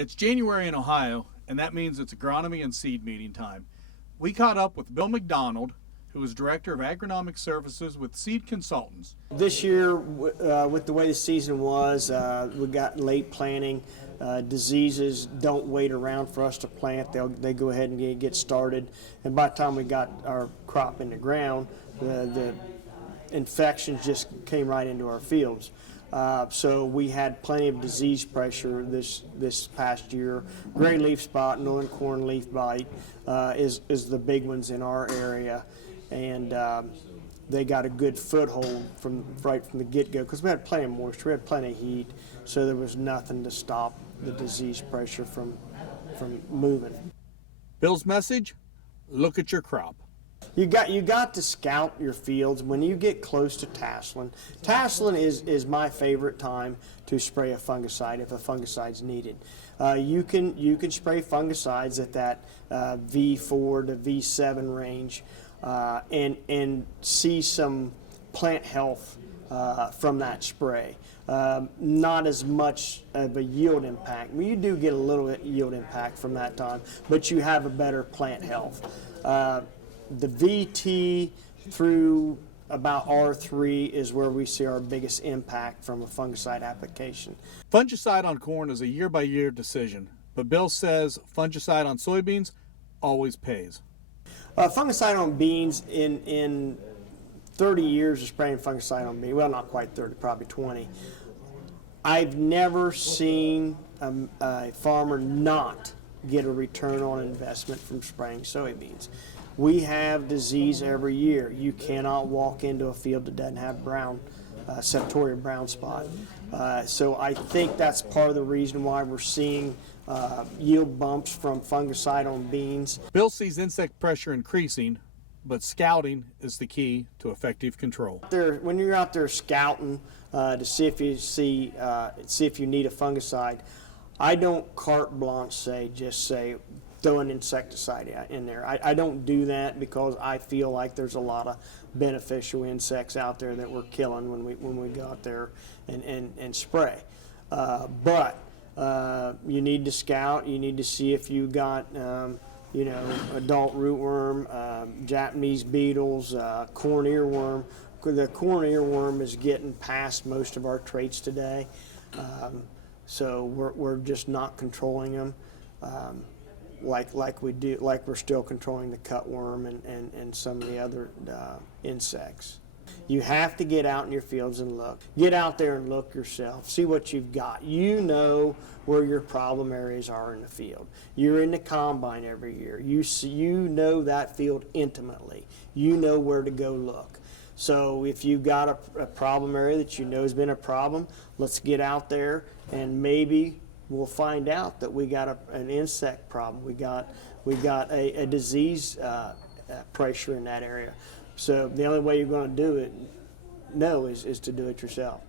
It's January in Ohio, and that means it's agronomy and seed meeting time. We caught up with Bill McDonald, who is Director of Agronomic Services with Seed Consultants. This year, with the way the season was, we got late planting. Diseases don't wait around for us to plant. They go ahead and get started. And by the time we got our crop in the ground, the infections just came right into our fields. So we had plenty of disease pressure this past year. Gray leaf spot, northern corn leaf bite is the big ones in our area, and they got a good foothold right from the get-go because we had plenty of moisture, we had plenty of heat, so there was nothing to stop the disease pressure from moving. Bill's message: look at your crop. You got to scout your fields when you get close to tasseling. Tasseling is my favorite time to spray a fungicide if a fungicide's needed. You can spray fungicides at that V4 to V7 range and see some plant health from that spray. Not as much of a yield impact. Well, you do get a little yield impact from that time, but you have a better plant health. The VT through about R3 is where we see our biggest impact from a fungicide application. Fungicide on corn is a year-by-year decision, but Bill says fungicide on soybeans always pays. Fungicide on beans, in 30 years of spraying fungicide on beans, well, not quite 30, probably 20, I've never seen a farmer not get a return on investment from spraying soybeans. We have disease every year. You cannot walk into a field that doesn't have septoria brown spot. So I think that's part of the reason why we're seeing yield bumps from fungicide on beans. Bill sees insect pressure increasing, but scouting is the key to effective control. When you're out there scouting to see if you need a fungicide, I don't carte blanche just say throw an insecticide in there. I don't do that because I feel like there's a lot of beneficial insects out there that we're killing when we go out there and spray. But you need to scout. You need to see if you got adult rootworm, Japanese beetles, corn earworm. The corn earworm is getting past most of our traits today, so we're just not controlling them. Like we're still controlling the cutworm and some of the other insects. You have to get out in your fields and look. Get out there and look yourself. See what you've got. You know where your problem areas are in the field. You're in the combine every year. You know that field intimately. You know where to go look. So if you've got a problem area that you know has been a problem, let's get out there and maybe we'll find out that we got an insect problem. We got a disease pressure in that area. So the only way you're going to do it, is to do it yourself.